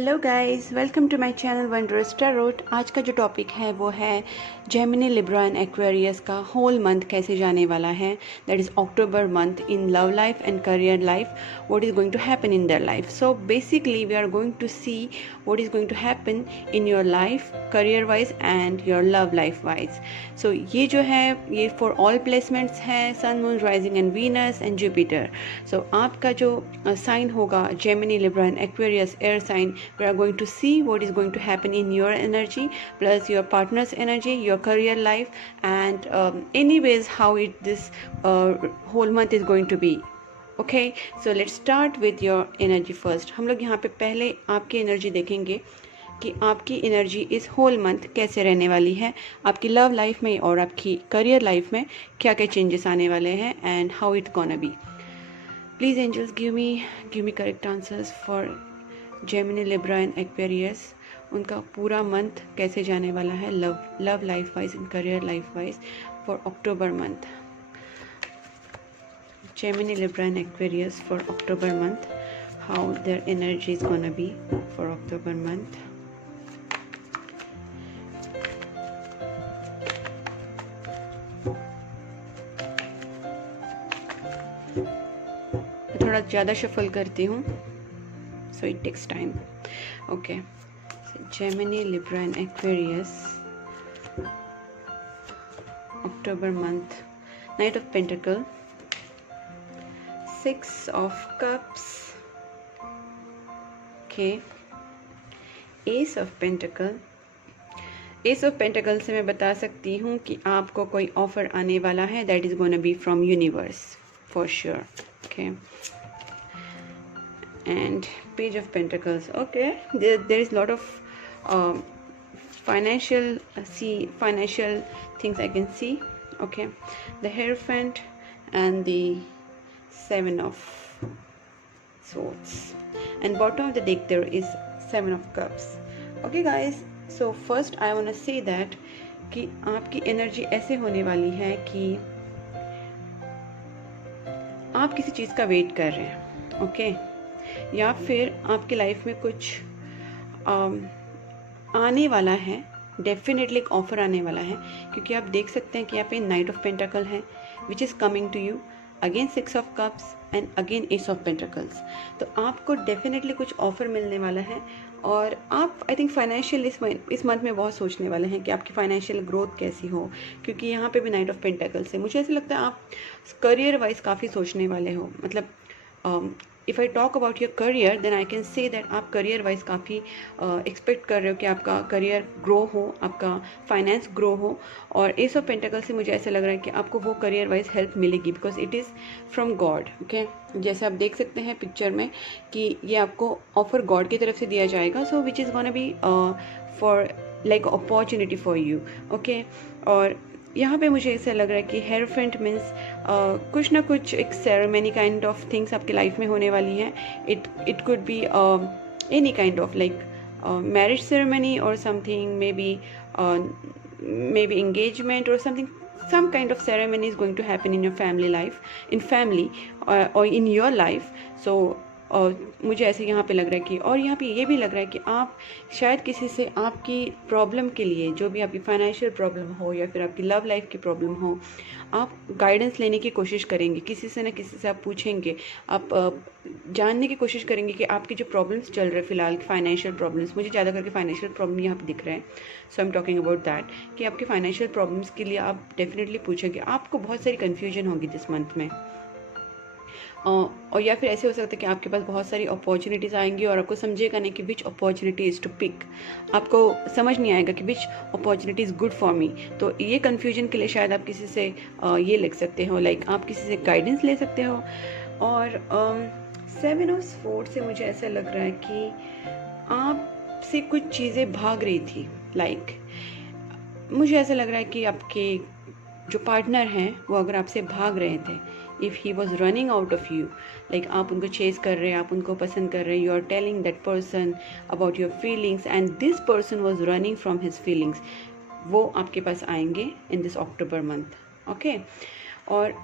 Hello guys, welcome to my channel wondrous tarot. आज का जो टॉपिक है वो है जेमिनी, लिब्रा एंड एक्वेरियस का होल मंथ कैसे जाने वाला है। That is October month in love life and career life, what is going to happen in their life. So basically we are going to see what is going to happen in your life career wise and your love life wise. So ये जो है ये for all placements है, sun, moon, rising and Venus and Jupiter. So आपका जो sign होगा Gemini, Libra and Aquarius air sign, we are going to see what is going to happen in your energy plus your partner's energy, your career life, and anyways how this whole month is going to be. Okay, so let's start with your energy first. हम लोग यहाँ पे पहले आपकी energy देखेंगे कि आपकी energy इस होल मंथ कैसे रहने वाली है, आपकी लव लाइफ में और आपकी करियर लाइफ में क्या क्या चेंजेस आने वाले हैं and how it gonna be. Please angels give me correct answers for Gemini, Libra and Aquarius. उनका पूरा मंथ कैसे जाने वाला है love life wise and career life wise for October month. Gemini, Libra and Aquarius for October month, how their energy is gonna be for October month. थोड़ा ज़्यादा shuffle करती हूँ, so it takes time. Okay, so Gemini, Libra and Aquarius, October month. Knight of Pentacle, Six of Cups, okay, Ace of Pentacle. Ace of Pentacle से मैं बता सकती हूँ कि आपको कोई ऑफर आने वाला है, that is gonna be from universe for sure. Okay, and Page of Pentacles. Okay, there is a lot of financial things I can see. Okay, the Hierophant and the Seven of Swords, and bottom of the deck there is Seven of Cups. Okay guys, so first I want to say that कि आपकी energy ऐसे होने वाली है कि आप किसी चीज़ का वेट कर रहे हैं। ओके, या फिर आपकी लाइफ में कुछ आने वाला है, डेफिनेटली एक ऑफर आने वाला है, क्योंकि आप देख सकते हैं कि यहाँ पे नाइट ऑफ पेंटाकल है which is coming to you, again six of cups and again ace of pentacles. तो आपको डेफिनेटली कुछ ऑफर मिलने वाला है और आप आई थिंक फाइनेंशियल इस मंथ में बहुत सोचने वाले हैं कि आपकी फाइनेंशियल ग्रोथ कैसी हो, क्योंकि यहाँ पे भी नाइट ऑफ पेंटाकल्स है। मुझे ऐसा लगता है आप करियर वाइज काफ़ी सोचने वाले हो। मतलब if I talk about your career then I can say that आप करियर वाइज काफ़ी एक्सपेक्ट कर रहे हो कि आपका करियर ग्रो हो, आपका फाइनेंस ग्रो हो। और एस ऑफ पेंटाकल से मुझे ऐसा लग रहा है कि आपको वो करियर वाइज हेल्प मिलेगी because it is from God. Okay, जैसे आप देख सकते हैं पिक्चर में कि ये आपको ऑफर गॉड की तरफ से दिया जाएगा, so which is gonna be for like opportunity for you. Okay, और यहाँ पे मुझे ऐसा लग रहा है कि हेरोफेंट मीन्स कुछ ना कुछ एक सेरेमनी काइंड ऑफ थिंग्स आपकी लाइफ में होने वाली हैं। It could be any kind of like marriage ceremony और something, maybe engagement or something, some kind of ceremony is going to happen in your family life, in family or in your life. So मुझे ऐसे यहाँ पे लग रहा है कि, और यहाँ पे ये भी लग रहा है कि आप शायद किसी से आपकी प्रॉब्लम के लिए, जो भी आपकी फाइनेंशियल प्रॉब्लम हो या फिर आपकी लव लाइफ की प्रॉब्लम हो, आप गाइडेंस लेने की कोशिश करेंगे, किसी से ना किसी से आप पूछेंगे, आप जानने की कोशिश करेंगे कि आपकी जो प्रॉब्लम्स चल रहे फिलहाल फाइनेंशियल प्रॉब्लम्स, मुझे ज़्यादा करके फाइनेंशियल प्रॉब्लम यहाँ पे दिख रहे हैं। So I am talking about that कि आपके फाइनेंशियल प्रॉब्लम्स के लिए आप डेफिनेटली पूछेंगे। आपको बहुत सारी कन्फ्यूजन होगी दिस मंथ में, और या फिर ऐसे हो सकता है कि आपके पास बहुत सारी अपॉर्चुनिटीज़ आएंगी और आपको समझेगा नहीं कि which opportunity is to pick. आपको समझ नहीं आएगा कि which opportunity is good for me. तो ये कन्फ्यूजन के लिए शायद आप किसी से ये लिख सकते हो, लाइक आप किसी से गाइडेंस ले सकते हो। और सेवन ऑफ स्वॉर्ड्स से मुझे ऐसा लग रहा है कि आपसे कुछ चीज़ें भाग रही थी। लाइक मुझे ऐसा लग रहा है कि आपके जो पार्टनर हैं वो अगर आपसे भाग रहे थे, if he was running out of you, like आप उनको चेस कर रहे हैं, आप उनको पसंद कर रहे हैं, you are telling that person about your feelings and this person was running from his feelings, वो आपके पास आएंगे in this October month. Okay, और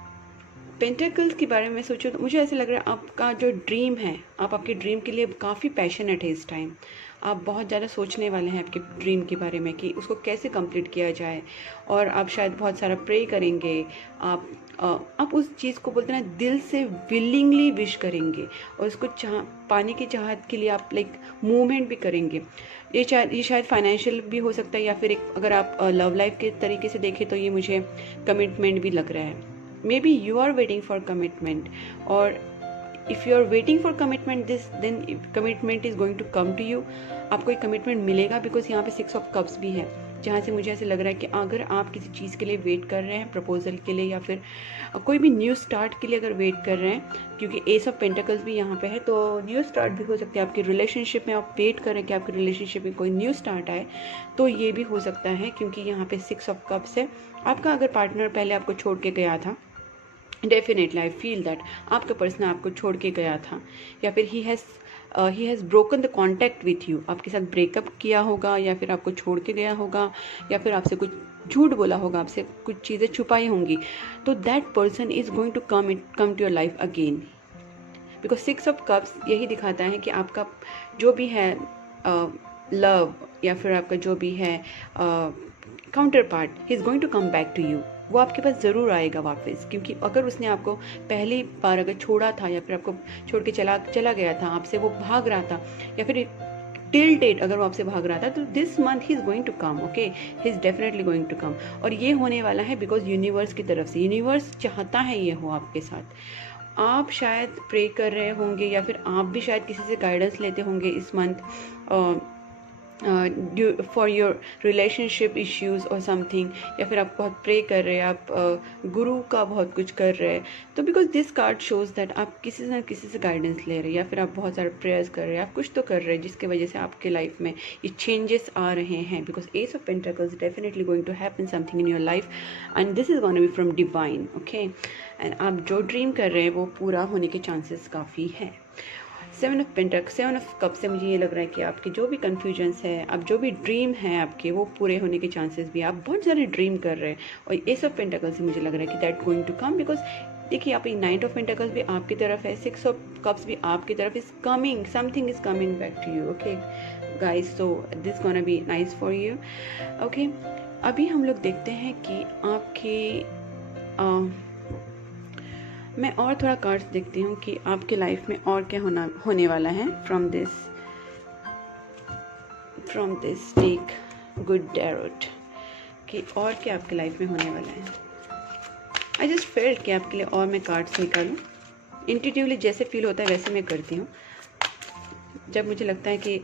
पेंटाकल्स के बारे में सोचो तो मुझे ऐसे लग रहा है आपका जो ड्रीम है, आप आपके ड्रीम के लिए काफ़ी पैशनेट है इस टाइम। आप बहुत ज़्यादा सोचने वाले हैं आपके ड्रीम के बारे में कि उसको कैसे कंप्लीट किया जाए, और आप शायद बहुत सारा प्रे करेंगे। आप उस चीज़ को बोलते हैं ना, दिल से विलिंगली विश करेंगे, और उसको पाने की चाहत के लिए आप लाइक मूवमेंट भी करेंगे। ये शायद फाइनेंशियल भी हो सकता है, या फिर एक अगर आप लव लाइफ के तरीके से देखें तो ये मुझे कमिटमेंट भी लग रहा है। Maybe you are waiting for commitment, और if you are waiting for commitment then commitment is going to come to you. आपको एक कमिटमेंट मिलेगा, बिकॉज यहाँ पे 6 ऑफ कप्स भी है, जहाँ से मुझे ऐसे लग रहा है कि अगर आप किसी चीज़ के लिए वेट कर रहे हैं, प्रपोजल के लिए या फिर कोई भी न्यू स्टार्ट के लिए अगर वेट कर रहे हैं, क्योंकि एस ऑफ पेंटाकल्स भी यहाँ पे है, तो न्यू स्टार्ट भी हो सकता है आपकी रिलेशनशिप में। आप वेट कर रहे हैं कि आपकी रिलेशनशिप में कोई न्यू स्टार्ट आए, तो ये भी हो सकता है, क्योंकि यहाँ पे 6 ऑफ कप्स है। आपका अगर पार्टनर पहले आपको छोड़ के गया था, डेफिनेटली आई फील दैट आपका पर्सन आपको छोड़ के गया था, या फिर he has broken the contact with you. आपके साथ ब्रेकअप किया होगा, या फिर आपको छोड़ के गया होगा, या फिर आपसे कुछ झूठ बोला होगा, आपसे कुछ चीज़ें छुपाई होंगी। तो that person is going to come to your life again, because 6 of cups यही दिखाता है कि आपका जो भी है लव, या फिर आपका जो भी है counterpart, he is going to come back to you. वो आपके पास ज़रूर आएगा वापस, क्योंकि अगर उसने आपको पहली बार अगर छोड़ा था, या फिर आपको छोड़ के चला गया था, आपसे वो भाग रहा था, या फिर टिल डेट अगर वो आपसे भाग रहा था, तो this month he is going to come. Okay, he is definitely going to come, और ये होने वाला है बिकॉज यूनिवर्स की तरफ से, यूनिवर्स चाहता है ये हो आपके साथ। आप शायद प्रे कर रहे होंगे, या फिर आप भी शायद किसी से गाइडेंस लेते होंगे इस month for your relationship issues और समथिंग, या फिर आप बहुत प्रे कर रहे हैं, आप गुरु का बहुत कुछ कर रहे हैं। तो because this card shows that आप किसी न किसी से गाइडेंस ले रहे हैं, या फिर आप बहुत सारे प्रेयर्स कर रहे हैं, आप कुछ तो कर रहे हैं जिसकी वजह से आपके लाइफ में ये चेंजेस आ रहे हैं। Because ace of pentacles definitely going to happen something in your life, and this is gonna be from divine. Okay, and आप जो ड्रीम कर रहे हैं वो पूरा होने के चांसेस काफ़ी है। 7 ऑफ कप से मुझे ये लग रहा है कि आपके जो भी कन्फ्यूजन्स है, आप जो भी ड्रीम है आपके, वो पूरे होने के चांसेस भी, आप बहुत सारे ड्रीम कर रहे हैं। और एस ऑफ पेंटाकल से मुझे लग रहा है कि that going to come, because देखिए आप 9 ऑफ पेंटाकल्स भी आपकी तरफ है, 6 ऑफ कप्स भी आपकी तरफ, is coming, something is coming back to you. Okay guys, so this gonna be nice for you. Okay, अभी हम लोग देखते हैं कि आपके मैं और थोड़ा कार्ड्स देखती हूँ कि आपके लाइफ में और क्या होने वाला है from this take good tarot, कि और क्या आपके लाइफ में होने वाला है। आई जस्ट फेल्ट कि आपके लिए और मैं कार्ड्स निकालूं। इंट्यूटिवली जैसे फील होता है वैसे मैं करती हूँ। जब मुझे लगता है कि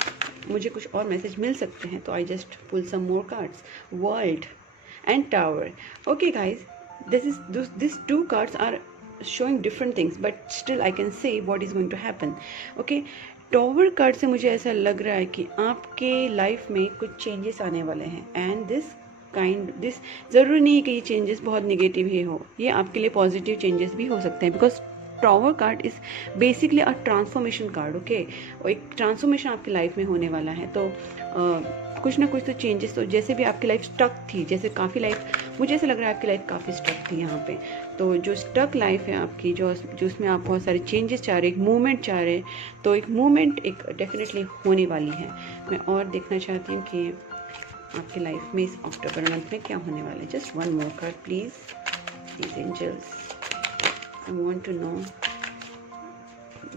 मुझे कुछ और मैसेज मिल सकते हैं, तो I just pull some more cards. World and tower. Okay guys, this 2 cards are showing different things, but still I can say what is going to happen. Okay, tower card से मुझे ऐसा लग रहा है कि आपके लाइफ में कुछ चेंजेस आने वाले हैं, एंड दिस ज़रूरी नहीं है कि ये चेंजेस बहुत निगेटिव ही हो, ये आपके लिए पॉजिटिव चेंजेस भी हो सकते हैं, because tower card is basically a transformation card. Okay, और एक ट्रांसफॉर्मेशन आपकी लाइफ में होने वाला है, तो कुछ ना कुछ तो चेंजेस, तो जैसे भी आपकी लाइफ स्टक थी, जैसे काफ़ी लाइफ मुझे ऐसा लग रहा है आपकी लाइफ काफ़ी स्टक थी यहाँ पे, तो जो स्टक लाइफ है आपकी, जो उसमें आप बहुत सारे चेंजेस चाह रहे हैं, एक मूवमेंट चाह रहे हैं, तो एक मूवमेंट एक डेफिनेटली होने वाली है। मैं और देखना चाहती हूँ कि आपकी लाइफ में इस अक्टूबर मंथ में क्या होने वाला है। Just 1 more card please angels, I want to know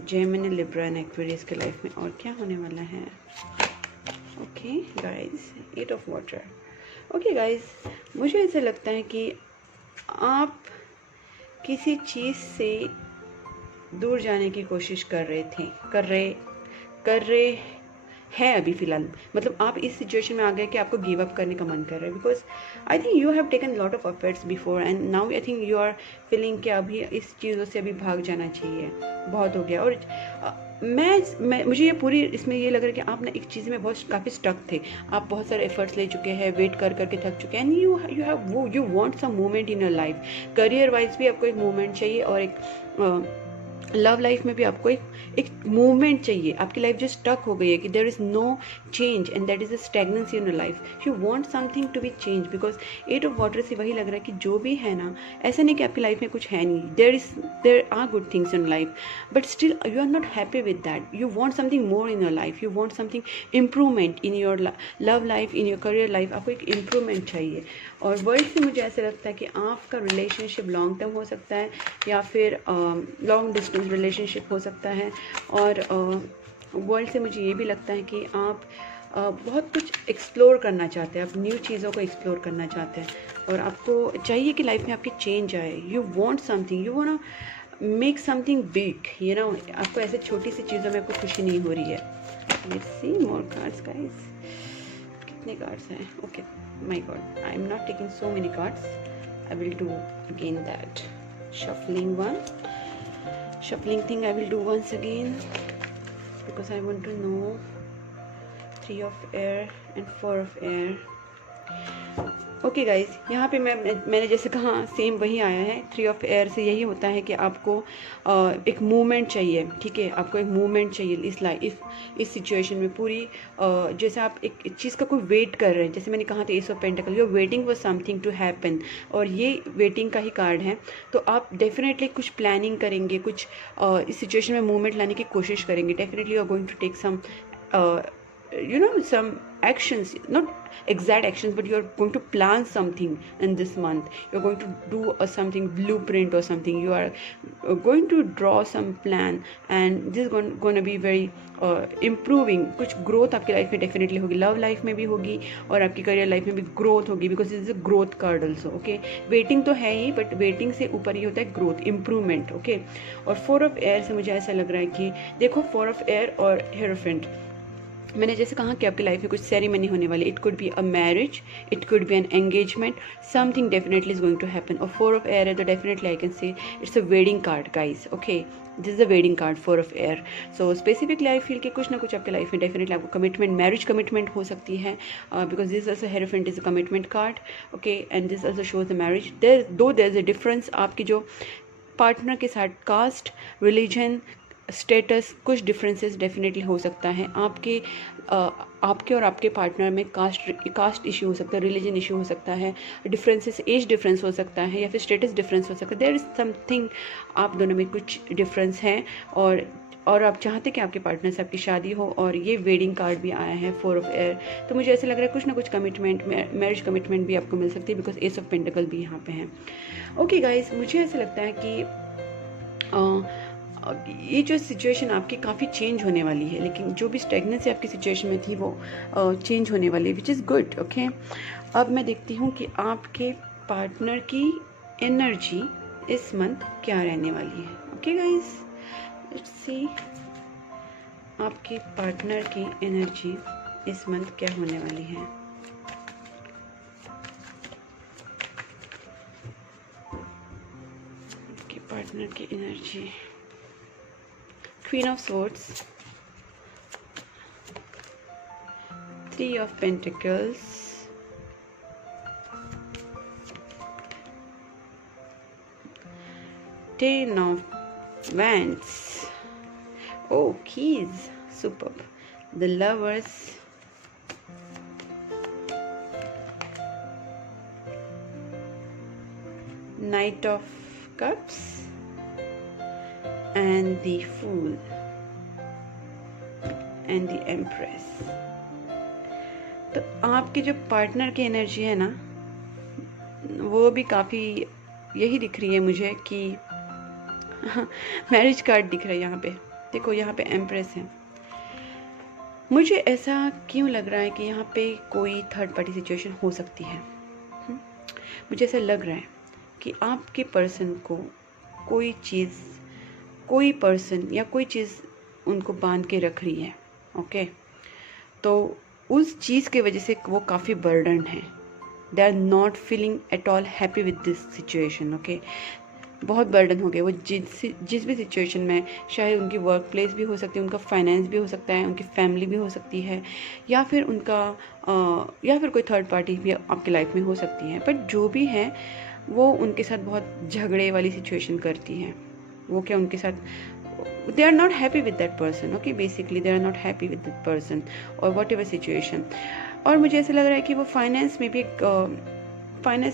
Gemini, Libra and Aquarius के लाइफ में और क्या होने वाला है। Okay guys, 8 of water। Okay guys, मुझे ऐसा लगता है कि आप किसी चीज़ से दूर जाने की कोशिश कर रहे हैं अभी फ़िलहाल। मतलब आप इस सिचुएशन में आ गए कि आपको गिव अप करने का मन कर रहा है, because I think you have taken lot of efforts before, and now I think you are feeling कि अभी इस चीज़ों से अभी भाग जाना चाहिए, बहुत हो गया। और मुझे ये पूरी इसमें ये लग रहा है कि आप ना एक चीज़ में बहुत काफ़ी स्टक थे, आप बहुत सारे एफर्ट्स ले चुके हैं, वेट कर करके थक चुके हैं, and you want some movement in your life. Career wise भी आपको एक मूवमेंट चाहिए, और एक लव लाइफ में भी आपको एक मूवमेंट चाहिए। आपकी लाइफ जो स्टक हो गई है कि there is no change and that is a stagnancy in your life, you want something to be change, because 8 of water से वही लग रहा है कि जो भी है ना, ऐसा नहीं कि आपकी लाइफ में कुछ है नहीं, there are good things in life, but still you are not happy with that, you want something more in your life, you want something improvement in your love life, in your career life, आपको एक improvement चाहिए। और word से मुझे ऐसा लगता है कि आपका रिलेशनशिप लॉन्ग टर्म हो सकता है या फिर लॉन्ग डिस्टेंस रिलेशनशिप हो सकता है। और वर्ल्ड से मुझे ये भी लगता है कि आप बहुत कुछ एक्सप्लोर करना चाहते हैं, आप न्यू चीज़ों को एक्सप्लोर करना चाहते हैं और आपको चाहिए कि लाइफ में आपकी चेंज आए। You want something, you want make something big, you know, आपको ऐसे छोटी सी चीज़ों में आपको खुशी नहीं हो रही है। Let's see more cards guys, कितने कार्ड्स हैं? Okay, my God, I am not taking so many cards, I will do again that shuffling thing I will do once again because I want to know 3 of air and 4 of air। Okay guys, यहाँ पे मैंने जैसे कहा same वही आया है। 3 of air से यही होता है कि आपको एक मूवमेंट चाहिए, ठीक है, आपको एक मूवमेंट चाहिए इस सिचुएशन में पूरी जैसे आप एक चीज़ का कोई वेट कर रहे हैं, जैसे मैंने कहा था ace of pentacle, you are waiting for something to happen, और ये वेटिंग का ही कार्ड है। तो आप डेफिनेटली कुछ प्लानिंग करेंगे, कुछ इस सिचुएशन में मूवमेंट लाने की कोशिश करेंगे। Definitely you are going to take some some actions, not exact actions, but you are going to plan something in this month, you are going to do something blueprint or something, you are going to draw some plan and this is going to be very improving। कुछ growth आपकी life में definitely होगी, love life में भी होगी और आपकी career life में भी ग्रोथ होगी, because this is a growth card also. Okay, waiting तो है ही, बट वेटिंग से ऊपर ही होता है ग्रोथ, इम्प्रूवमेंट। ओके, और 4 ऑफ एयर से मुझे ऐसा लग रहा है कि देखो 4 ऑफ एयर और हेरोफेंट, मैंने जैसे कहा कि आपकी लाइफ में कुछ सेरेमनी होने वाली, it could be a marriage, it could be an engagement, something definitely is going to happen. और 4 ऑफ एयर है तो definitely I can say it's a wedding card guys. Okay, this is a wedding card 4 of air. So specifically I feel कि कुछ ना कुछ आपके life में definitely आपको कमिटमेंट, मैरिज कमिटमेंट हो सकती है, because this also hierophant is a commitment card. Okay, and this also shows the marriage. There is a difference, आपकी जो पार्टनर के साथ कास्ट, रिलीजन, स्टेटस, कुछ डिफरेंसेस डेफिनेटली हो सकता है। आपके और आपके पार्टनर में कास्ट इशू हो सकता है, रिलीजन इशू हो सकता है, डिफरेंसेस, एज डिफरेंस हो सकता है, या फिर स्टेटस डिफरेंस हो सकता है। देयर इज समथिंग, आप दोनों में कुछ डिफरेंस है और आप चाहते कि आपके पार्टनर से आपकी शादी हो। और ये वेडिंग कार्ड भी आया है 4 ऑफ एयर, तो मुझे ऐसा लग रहा है कुछ ना कुछ कमिटमेंट, मैरिज कमिटमेंट भी आपको मिल सकती है, बिकॉज एस ऑफ पेंटिकल भी यहाँ पे है। ओके गाइज, मुझे ऐसा लगता है कि ये जो सिचुएशन आपकी काफ़ी चेंज होने वाली है, लेकिन जो भी स्टेगनेंसी आपकी सिचुएशन में थी वो चेंज होने वाली है, विच इज़ गुड। ओके, अब मैं देखती हूँ कि आपके पार्टनर की एनर्जी इस मंथ क्या रहने वाली है। ओके गाइज, लेट्स सी आपके पार्टनर की एनर्जी इस मंथ क्या होने वाली है। आपके पार्टनर की energy, Queen of Swords, 3 of Pentacles, Ten of Wands, oh keys, superb, the Lovers, Knight of Cups and the Fool and the Empress। तो आपके जो पार्टनर की एनर्जी है ना, वो भी काफ़ी यही दिख रही है मुझे कि मैरिज कार्ड दिख रहा है यहाँ पे। देखो यहाँ पे एम्प्रेस है। मुझे ऐसा क्यों लग रहा है कि यहाँ पे कोई थर्ड पार्टी सिचुएशन हो सकती है। मुझे ऐसा लग रहा है कि आपके पर्सन को कोई पर्सन या कोई चीज़ उनको बांध के रख रही है। ओके, तो उस चीज़ की वजह से वो काफ़ी बर्डन है, they are not feeling at all happy with this situation. Okay, बहुत बर्डन हो गए वो जिस भी सिचुएशन में, शायद उनकी वर्क प्लेस भी हो सकती है, उनका फाइनेंस भी हो सकता है, उनकी फैमिली भी हो सकती है, या फिर या फिर कोई थर्ड पार्टी भी आपकी लाइफ में हो सकती है। बट जो भी है वो उनके साथ बहुत झगड़े वाली सिचुएशन करती है। वो क्या उनके साथ they are not happy with that person, okay, basically they are not happy with that person or whatever situation. और मुझे ऐसा लग रहा है कि वो फाइनेंस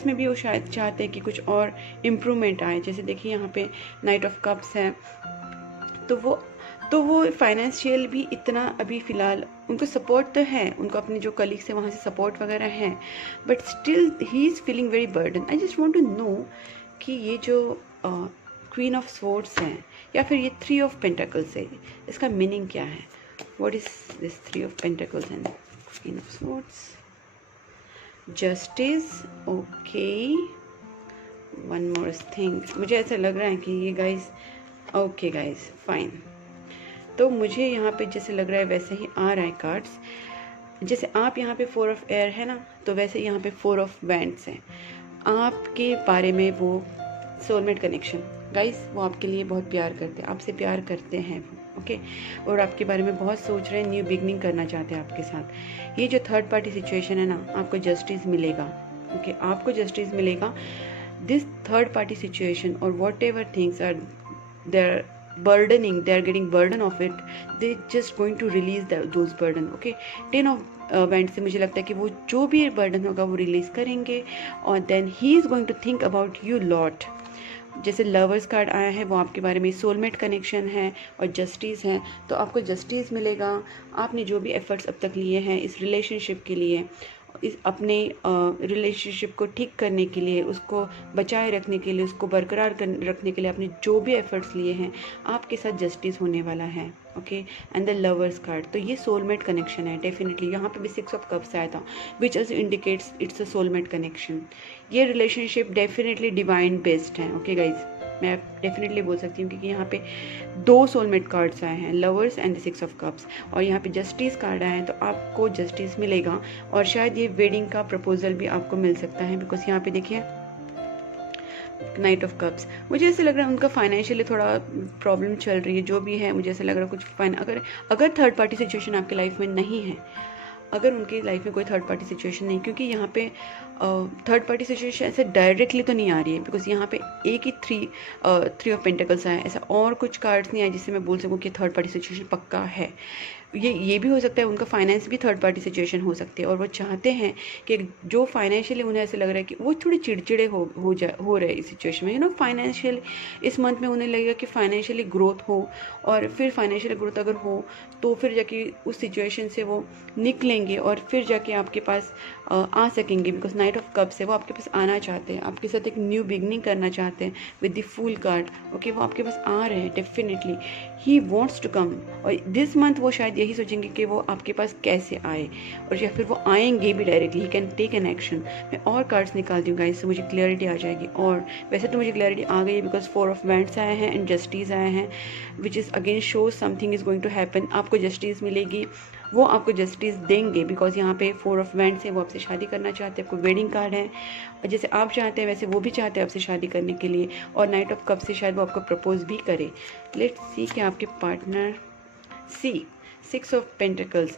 में भी वो शायद चाहते हैं कि कुछ और इम्प्रूवमेंट आए। जैसे देखिए यहाँ पे नाइट ऑफ कप्स है, तो वो फाइनेंशियल भी इतना अभी फ़िलहाल उनको सपोर्ट तो है, उनको अपने जो कलीग्स है वहाँ से सपोर्ट वगैरह है, but still he is feeling very burden. I just want to know कि ये जो क्वीन ऑफ स्वॉर्ड्स हैं या फिर ये 3 ऑफ पेंटिकल्स है, इसका मीनिंग क्या है? What is this 3 of pentacles and queen of swords? Justice, okay, one more thing. मुझे ऐसा लग रहा है कि ये गाइस, ओके गाइस, फाइन। तो मुझे यहाँ पे जैसे लग रहा है वैसे ही आ रहा है कार्ड्स। जैसे आप यहाँ पे 4 ऑफ एयर है ना, तो वैसे यहाँ पे 4 ऑफ वैंड्स हैं। आपके बारे में वो सोलमेट कनेक्शन गाइस, वो आपके लिए बहुत प्यार करते हैं, आपसे प्यार करते हैं वो, ओके, और आपके बारे में बहुत सोच रहे हैं, न्यू बिगनिंग करना चाहते हैं आपके साथ। ये जो थर्ड पार्टी सिचुएशन है ना, आपको जस्टिस मिलेगा, ओके, आपको जस्टिस मिलेगा। दिस थर्ड पार्टी सिचुएशन और whatever things are there burdening, they are getting burden of it, they just going to release those burden, okay. 10 of wands से मुझे लगता है कि वो जो भी burden होगा वो रिलीज करेंगे, और then he is going to think about you lot. जैसे लवर्स कार्ड आया है, वो आपके बारे में सोलमेट कनेक्शन है और जस्टिस है, तो आपको जस्टिस मिलेगा। आपने जो भी एफर्ट्स अब तक लिए हैं इस रिलेशनशिप के लिए, इस अपने रिलेशनशिप को ठीक करने के लिए, उसको बचाए रखने के लिए, उसको बरकरार रखने के लिए आपने जो भी एफर्ट्स लिए हैं, आपके साथ जस्टिस होने वाला है, okay. And the lovers card, तो ये सोलमेट कनेक्शन है डेफिनेटली। यहाँ पे भी 6 ऑफ कप्स आया था, which also indicates it's a soulmate connection. ये रिलेशनशिप डेफिनेटली डिवाइन बेस्ड है, ओके गाइज, मैं डेफिनेटली बोल सकती हूँ, क्योंकि यहाँ पे 2 सोलमेट कार्ड्स आए हैं, lovers and the 6 of cups, और यहाँ पे जस्टिस कार्ड आया है, तो आपको जस्टिस मिलेगा, और शायद ये वेडिंग का प्रपोजल भी आपको मिल सकता है, बिकॉज यहाँ पे देखिए नाइट ऑफ कप्स। मुझे ऐसे लग रहा है उनका फाइनेंशियली थोड़ा प्रॉब्लम चल रही है, जो भी है, मुझे ऐसा लग रहा है कुछ अगर थर्ड पार्टी सिचुएशन आपकी लाइफ में नहीं है, अगर उनकी लाइफ में कोई थर्ड पार्टी सिचुएशन नहीं, क्योंकि यहाँ पे थर्ड पार्टी सिचुएशन ऐसे डायरेक्टली तो नहीं आ रही है, बिकॉज यहाँ पे एक ही 3 ऑफ पेंटिकल्स आया, ऐसा और कुछ कार्ड्स नहीं आए जिससे मैं बोल सकूँ कि थर्ड पार्टी सिचुएशन पक्का है। ये भी हो सकता है उनका फाइनेंस भी थर्ड पार्टी सिचुएशन हो सकती है, और वो चाहते हैं कि जो फाइनेंशियली उन्हें ऐसे लग रहा है कि वो थोड़े चिड़चिड़े हो रहे इस सिचुएशन में, फाइनेंशियल इस मंथ में उन्हें लगेगा कि फाइनेंशियली ग्रोथ हो, और फिर फाइनेंशियल ग्रोथ अगर हो तो फिर जाके उस सिचुएशन से वो निकलेंगे और फिर जाके आपके पास आ सकेंगे, बिकॉज नाइट ऑफ कप्स है, वो आपके पास आना चाहते हैं, आपके साथ एक न्यू बिगनिंग करना चाहते हैं with the fool card, okay. वो आपके पास आ रहे हैं definitely, he wants to come, और दिस मंथ वो शायद यही सोचेंगे कि वो आपके पास कैसे आए, और या फिर वो आएंगे भी directly, he can take an action. मैं और कार्ड्स निकालती हूँ गाइस, से मुझे क्लियरिटी आ जाएगी, और वैसे तो मुझे क्लियरिटी आ गई है, बिकॉज 4 ऑफ वैंड्स आए हैं एंड जस्टिस आए हैं, which is again shows something is going to happen. आपको जस्टिस मिलेगी, वो आपको जस्टिस देंगे, बिकॉज यहाँ पे 4 ऑफ वैंड्स है, वो आपसे शादी करना चाहते हैं, आपको वेडिंग कार्ड है, और जैसे आप चाहते हैं वैसे वो भी चाहते हैं आपसे शादी करने के लिए, और नाइट ऑफ कप से शायद वो आपको प्रपोज भी करे। लेट्स सी कि आपके पार्टनर, सी 6 ऑफ पेंटिकल्स,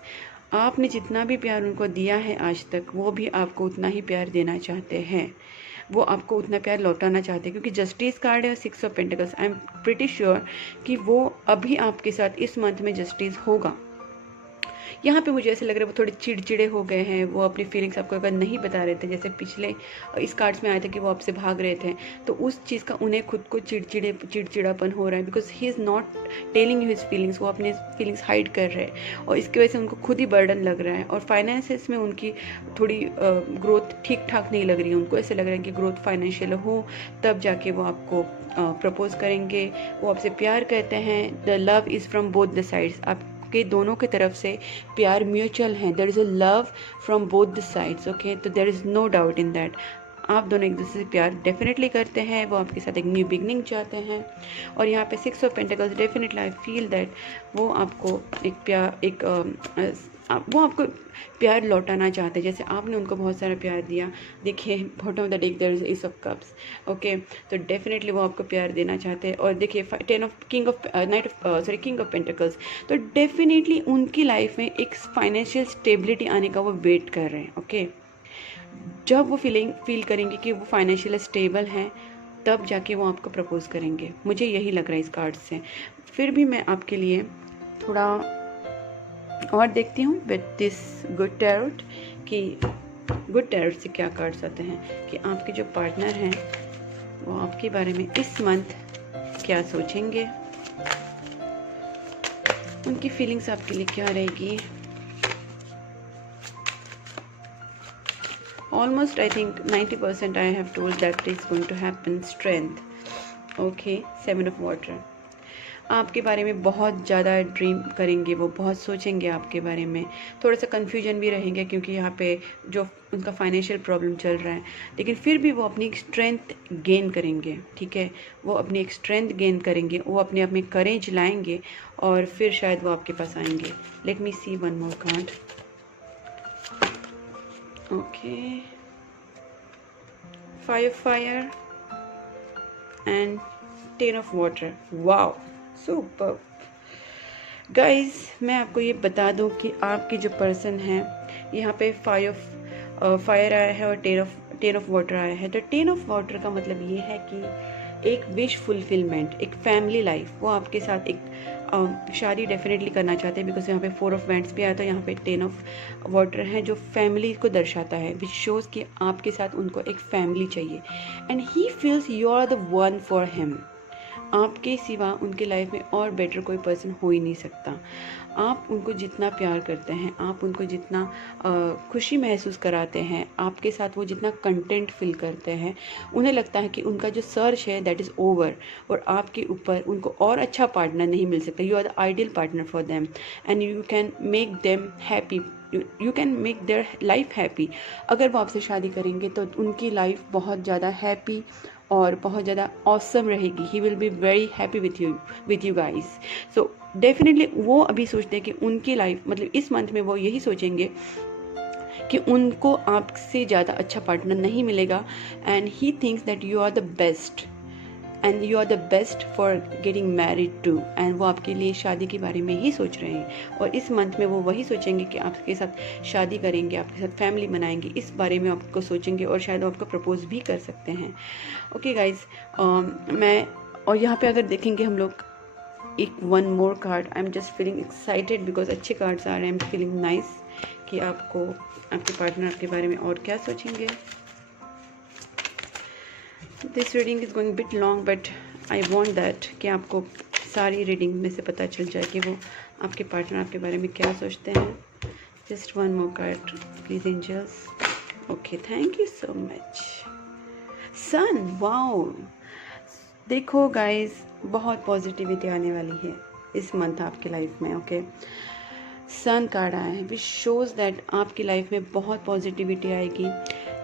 आपने जितना भी प्यार उनको दिया है आज तक, वो भी आपको उतना ही प्यार देना चाहते हैं, वो आपको उतना प्यार लौटाना चाहते हैं, क्योंकि जस्टिस कार्ड है और 6 of pentacles. I am pretty sure कि वो अभी आपके साथ इस मंथ में जस्टिस होगा। यहाँ पे मुझे ऐसे लग रहा है वो थोड़े चिड़चिड़े हो गए हैं, वो अपनी फीलिंग्स आपको अगर नहीं बता रहे थे, जैसे पिछले इस कार्ड्स में आया था कि वो आपसे भाग रहे थे, तो उस चीज़ का उन्हें खुद को चिड़चिड़ापन हो रहा है, because he is not telling you his feelings, वो अपने फीलिंग्स हाइड कर रहे हैं, और इसकी वजह से उनको खुद ही बर्डन लग रहा है, और फाइनेंसेस में उनकी थोड़ी ग्रोथ ठीक ठाक नहीं लग रही है। उनको ऐसे लग रहा है कि ग्रोथ फाइनेंशियल हो तब जाके वो आपको प्रपोज करेंगे, वो आपसे प्यार करते हैं। The love is from both the sides, आप के दोनों की तरफ से प्यार म्यूचुअल है, there is a love from both the sides, okay. तो there is no doubt in that, आप दोनों एक दूसरे से प्यार डेफिनेटली करते हैं, वो आपके साथ एक न्यू बिगनिंग चाहते हैं। और यहाँ पे 6 of pentacles, definitely I feel that वो आपको वो आपको प्यार लौटाना चाहते हैं, जैसे आपने उनको बहुत सारा प्यार दिया। देखिए bottom of the deck there is ace of cups, okay. तो डेफिनेटली वो आपको प्यार देना चाहते हैं। और देखिए किंग ऑफ पेंटिकल्स, तो डेफिनेटली उनकी लाइफ में एक फाइनेंशियल स्टेबिलिटी आने का वो वेट कर रहे हैं, ओके। जब वो फील करेंगे कि वो फाइनेंशियल स्टेबल हैं, तब जाके वो आपको प्रपोज करेंगे, मुझे यही लग रहा है इस कार्ड से। फिर भी मैं आपके लिए थोड़ा और देखती हूँ विद दिस गुड टैरोट कि गुड टैरोट से क्या कार्ड्स आते हैं कि आपके जो पार्टनर हैं वो आपके बारे में इस मंथ क्या सोचेंगे, उनकी फीलिंग्स आपके लिए क्या रहेगी। Almost I think 90% I have told that is going to happen. Strength. Okay, 7 of water. आपके बारे में बहुत ज़्यादा ड्रीम करेंगे, वो बहुत सोचेंगे आपके बारे में, थोड़ा सा कन्फ्यूजन भी रहेंगे क्योंकि यहाँ पे जो उनका फाइनेंशियल प्रॉब्लम चल रहा है, लेकिन फिर भी वो अपनी स्ट्रेंथ गेन करेंगे। ठीक है, वो अपनी एक स्ट्रेंथ गेन करेंगे, वो अपने आप में करेज लाएंगे और फिर शायद वो आपके पास आएंगे। Let me see one more card. Okay, 5 of fire and 10 of water. Wow, super. Guys, मैं आपको ये बता दूं कि आपके जो पर्सन हैं, यहाँ पे 5 of fire आया है और 10 of water आया है। तो 10 of water का मतलब ये है कि एक विश फुलफिलमेंट, एक फैमिली लाइफ, वो आपके साथ एक शादी डेफिनेटली करना चाहते हैं, बिकॉज यहाँ पे 4 of wands भी आया था, यहाँ पे 10 of water है जो फैमिली को दर्शाता है, विच शोज़ कि आपके साथ उनको एक फैमिली चाहिए and he feels you are the one for him. आपके सिवा उनके लाइफ में और बेटर कोई पर्सन हो ही नहीं सकता। आप उनको जितना प्यार करते हैं, आप उनको जितना खुशी महसूस कराते हैं, आपके साथ वो जितना कंटेंट फील करते हैं, उन्हें लगता है कि उनका जो सर्च है दैट इज़ ओवर और आपके ऊपर उनको और अच्छा पार्टनर नहीं मिल सकता। You are the ideal partner for them and you can make them happy, you can make their life happy. अगर वो आपसे शादी करेंगे तो उनकी लाइफ बहुत ज़्यादा हैप्पी और बहुत ज़्यादा ऑसम रहेगी। He will be very happy with you guys. So definitely वो अभी सोचते हैं कि उनकी लाइफ, मतलब इस मंथ में वो यही सोचेंगे कि उनको आपसे ज़्यादा अच्छा पार्टनर नहीं मिलेगा and he thinks that you are the best and you are the best for getting married too. And वो आपके लिए शादी के बारे में ही सोच रहे हैं और इस मंथ में वो वही सोचेंगे कि आपके साथ शादी करेंगे, आपके साथ फैमिली बनाएंगे, इस बारे में आपको सोचेंगे और शायद वो आपको प्रपोज भी कर सकते हैं। ओके गाइज, मैं और यहाँ पे अगर देखेंगे हम लोग एक one more card, I am just feeling excited because अच्छे कार्ड्स आ रहे हैं। आई एम फीलिंग नाइस कि आपको आपके पार्टनर के बारे में और क्या सोचेंगे। This reading is going bit long but I want that कि आपको सारी रीडिंग में से पता चल जाए कि वो आपके पार्टनर आपके बारे में क्या सोचते हैं। Just one more card please angels. Okay, thank you so much. Sun, wow, देखो गाइज, बहुत पॉजिटिविटी आने वाली है इस मंथ आपकी लाइफ में। ओके, सन कार्ड आया है विच शोज़ दैट आपकी लाइफ में बहुत पॉजिटिविटी आएगी।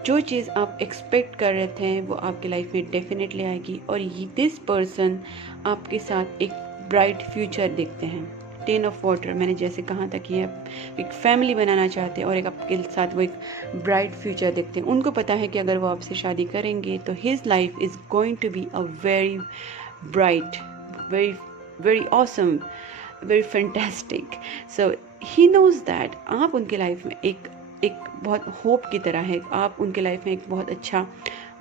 जो चीज़ आप एक्सपेक्ट कर रहे थे वो आपकी लाइफ में डेफिनेटली आएगी और दिस पर्सन आपके साथ एक ब्राइट फ्यूचर देखते हैं। 10 of water, मैंने जैसे कहा था कि आप एक फैमिली बनाना चाहते हैं और एक आपके साथ वो एक ब्राइट फ्यूचर देखते हैं। उनको पता है कि अगर वो आपसे शादी करेंगे तो his life is going to be a very bright, very very awesome, very fantastic. So he knows that आप उनके लाइफ में एक बहुत होप की तरह है। आप उनके लाइफ में एक बहुत अच्छा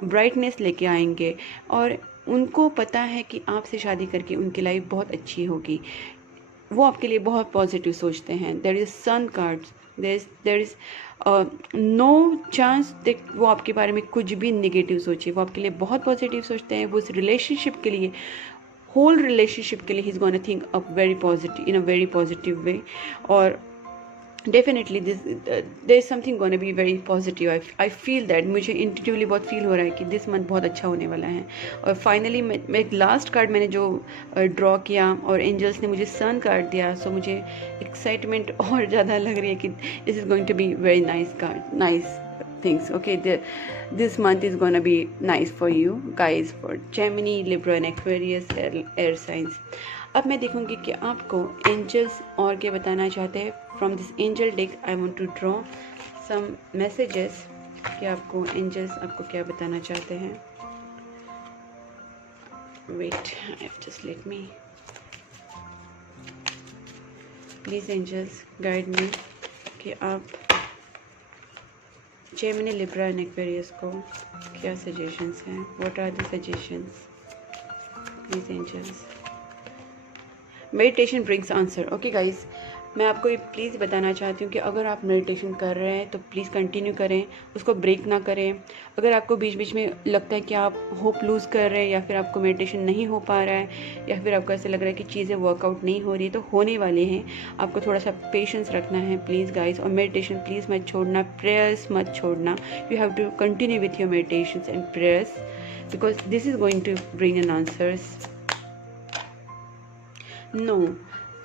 ब्राइटनेस लेके आएंगे और उनको पता है कि आपसे शादी करके उनकी लाइफ बहुत अच्छी होगी। वो आपके लिए बहुत पॉजिटिव सोचते हैं। There is sun cards, there is no chance that वो आपके बारे में कुछ भी नेगेटिव सोचे। वो आपके लिए बहुत पॉजिटिव सोचते हैं। वो इस रिलेशनशिप के लिए, होल रिलेशनशिप के लिए he is gonna think a very positive, in a very positive way. और definitely there is something gonna be very positive. I feel that, मुझे इंट्यूटिवली बहुत फील हो रहा है कि दिस मंथ बहुत अच्छा होने वाला है। और फाइनली मैं एक लास्ट कार्ड मैंने जो ड्रॉ किया और एंजल्स ने मुझे सन कार्ड दिया, सो मुझे एक्साइटमेंट और ज़्यादा लग रही है कि this is going to be very nice card, nice things. Okay, this month is gonna be nice for you guys, for Gemini, Libra and Aquarius air signs. अब मैं देखूंगी कि आपको एंजल्स और क्या बताना चाहते हैं। From this angel deck I want to draw some messages कि आपको एंजल्स आपको क्या बताना चाहते हैं। Wait, I have just let me, please angels guide me कि आप जेमिनी, लिब्रा एंड एक्वेरियस को क्या सजेशंस हैं? What are the suggestions please angels? Meditation brings answer. Okay guys, मैं आपको ये प्लीज़ बताना चाहती हूँ कि अगर आप मेडिटेशन कर रहे हैं तो प्लीज़ कंटिन्यू करें, उसको ब्रेक ना करें। अगर आपको बीच बीच में लगता है कि आप होप लूज़ कर रहे हैं या फिर आपको मेडिटेशन नहीं हो पा रहा है या फिर आपको ऐसा लग रहा है कि चीज़ें वर्कआउट नहीं हो रही, तो होने वाले हैं। आपको थोड़ा सा पेशेंस रखना है प्लीज़ गाइस। और मेडिटेशन प्लीज़ मत छोड़ना, प्रेयर्स मत छोड़ना। You have to continue with your meditations and prayers because this is going to bring an answers. No,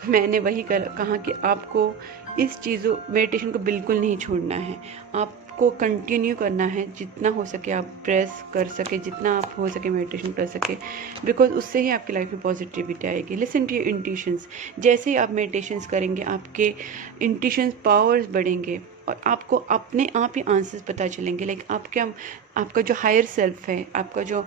मैंने वही कहा कि आपको इस चीज़ों मेडिटेशन को बिल्कुल नहीं छोड़ना है, आपको कंटिन्यू करना है। जितना हो सके आप प्रेस कर सके, जितना आप हो सके मेडिटेशन कर सके, बिकॉज उससे ही आपकी लाइफ में पॉजिटिविटी आएगी। Listen to your intuitions. जैसे ही आप मेडिटेशंस करेंगे आपके इंट्यूशंस पावर्स बढ़ेंगे और आपको अपने आप ही आंसर्स पता चलेंगे। लाइक आपका जो हायर सेल्फ है, आपका जो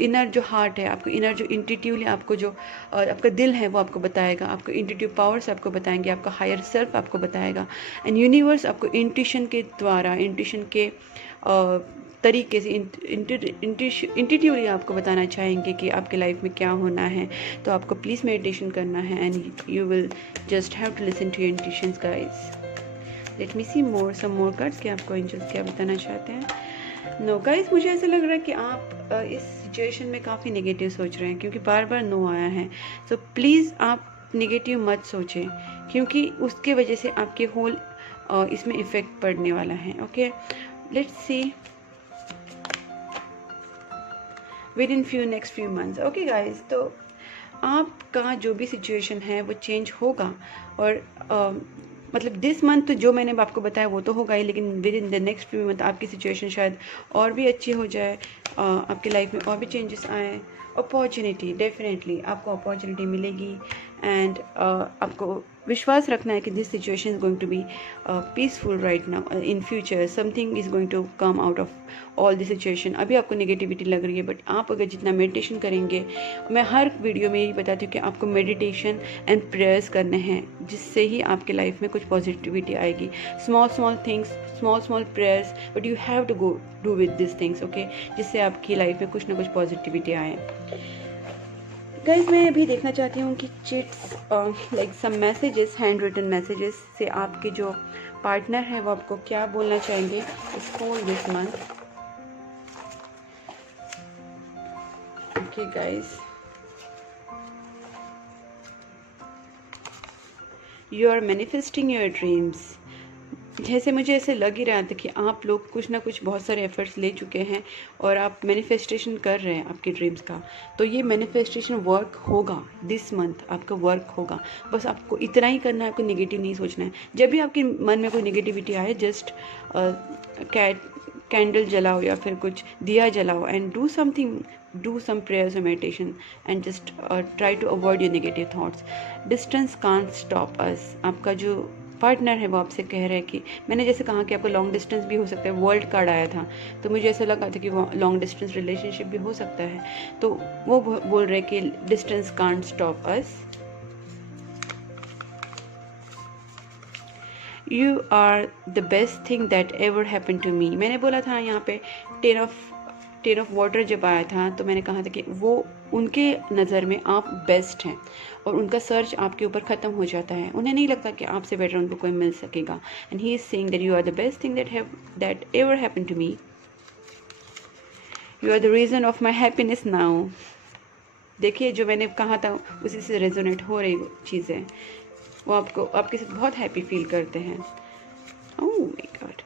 इनर जो हार्ट है, आपको इनर जो इंट्यूटिवली आपको जो आपका दिल है वो आपको बताएगा, आपको इंट्यूटिव पावर्स आपको बताएंगे, आपका हायर सेल्फ आपको बताएगा। एंड यूनिवर्स आपको इंट्यूशन के द्वारा, इंट्यूशन के तरीके से इंट्यूटिवली आपको बताना चाहेंगे कि आपके लाइफ में क्या होना है। तो आपको प्लीज़ मेडिटेशन करना है and you will just have to listen to your intuitions guys. Let me see some more cards कि आपको एंजल्स क्या बताना चाहते हैं। नो गाइस, मुझे ऐसा लग रहा है कि आप इस सिचुएशन में काफ़ी नेगेटिव सोच रहे हैं क्योंकि बार बार नो आया है। सो प्लीज़ आप नेगेटिव मत सोचें क्योंकि उसके वजह से आपके होल इसमें इफ़ेक्ट पड़ने वाला है। Okay, let's see with in next few months. Okay guys, तो आपका जो भी सिचुएशन है वो चेंज होगा और मतलब दिस मंथ तो जो मैंने आपको बताया वो तो होगा ही, लेकिन with in the next few month आपकी सिचुएशन शायद और भी अच्छी हो जाए, आपकी लाइफ में और भी चेंजेस आए। अपॉर्चुनिटी, डेफिनेटली आपको अपॉर्चुनिटी मिलेगी एंड आपको विश्वास रखना है कि this situation is going to be peaceful right now. In future something is going to come out of all this situation. अभी आपको नेगेटिविटी लग रही है बट आप अगर जितना मेडिटेशन करेंगे, मैं हर वीडियो में यही बताती हूँ कि आपको मेडिटेशन एंड प्रेयर्स करने हैं जिससे ही आपके लाइफ में कुछ पॉजिटिविटी आएगी। Small things, small prayers, but you have to go do with this things. Okay, जिससे आपकी लाइफ में कुछ ना कुछ पॉजिटिविटी आए। गाइज, मैं अभी देखना चाहती हूँ कि chits like some messages, hand written messages से आपके जो पार्टनर है वो आपको क्या बोलना चाहेंगे इस whole this month. Okay guys, you are manifesting your dreams. जैसे मुझे ऐसे लग ही रहा था कि आप लोग कुछ ना कुछ बहुत सारे एफर्ट्स ले चुके हैं और आप मैनिफेस्टेशन कर रहे हैं आपके ड्रीम्स का। तो ये मैनिफेस्टेशन वर्क होगा दिस मंथ, आपका वर्क होगा। बस आपको इतना ही करना है, आपको नेगेटिव नहीं सोचना है। जब भी आपके मन में कोई नेगेटिविटी आए, जस्ट कैंडल जलाओ या फिर कुछ दिया जलाओ एंड डू सम प्रेयर्स और meditation and just try to avoid your negative thoughts. Distance can't stop us. आपका जो पार्टनर है वो आपसे कह रहे हैं कि मैंने जैसे कहा कि आपको लॉन्ग डिस्टेंस भी हो सकता है, वर्ल्ड कार्ड आया था तो मुझे ऐसा लगा था कि वो लॉन्ग डिस्टेंस रिलेशनशिप भी हो सकता है। तो वो बोल रहे हैं कि distance can't stop us, you are the best thing that ever happen to me. मैंने बोला था यहाँ पे टेन ऑफ वाटर जब आया था तो मैंने कहा था कि वो उनके नज़र में आप बेस्ट हैं और उनका सर्च आपके ऊपर ख़त्म हो जाता है। उन्हें नहीं लगता कि आपसे बेटर उनको कोई मिल सकेगा। And he is saying that you are the best thing that ever happen to me, you are the reason of my happiness now. देखिए, जो मैंने कहा था उसी से रेजोनेट हो रही चीज़ें, वो आपको आपके साथ बहुत हैप्पी फील करते हैं। Oh my God,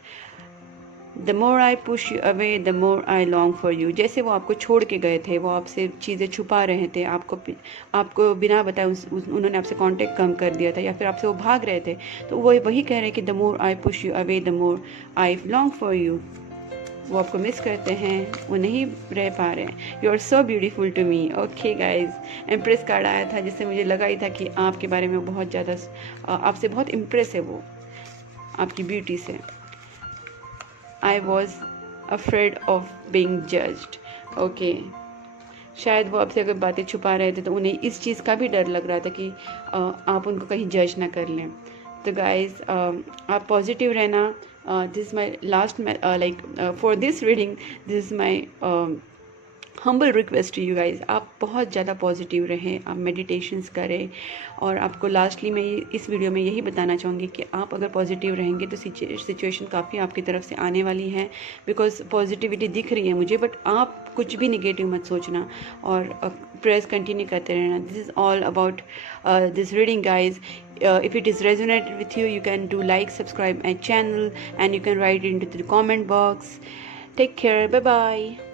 the more I push you away the more I long for you. जैसे वो आपको छोड़ के गए थे, वो आपसे चीज़ें छुपा रहे थे, आपको बिना बताए उन्होंने आपसे कांटेक्ट कम कर दिया था या फिर आपसे वो भाग रहे थे, तो वो वही कह रहे हैं कि the more I push you away the more I long for you. वो आपको मिस करते हैं, वो नहीं रह पा रहे हैं। You are so beautiful to me. Okay guys, empress card आया था जिससे मुझे लगा ही था कि आपके बारे में बहुत ज़्यादा आपसे बहुत इम्प्रेस है वो आपकी ब्यूटी से। I was afraid of being judged. Okay, शायद वो आपसे अगर बातें छुपा रहे थे तो उन्हें इस चीज़ का भी डर लग रहा था कि आप उनको कहीं जज ना कर लें। तो गाइज़, आप पॉजिटिव रहना, this is my last for this reading, this is my humble request to you guys, आप बहुत ज़्यादा पॉजिटिव रहें, आप मेडिटेशंस करें। और आपको लास्टली मैं इस वीडियो में यही बताना चाहूँगी कि आप अगर पॉजिटिव रहेंगे तो सिचुएशन काफ़ी आपकी तरफ से आने वाली है, बिकॉज पॉजिटिविटी दिख रही है मुझे, बट आप कुछ भी निगेटिव मत सोचना और प्रेयर्स कंटिन्यू करते रहना। This is all about this reading guys. If it is resonated with you, you can do like, subscribe my channel, and you can write it into the comment box. Take care. Bye bye.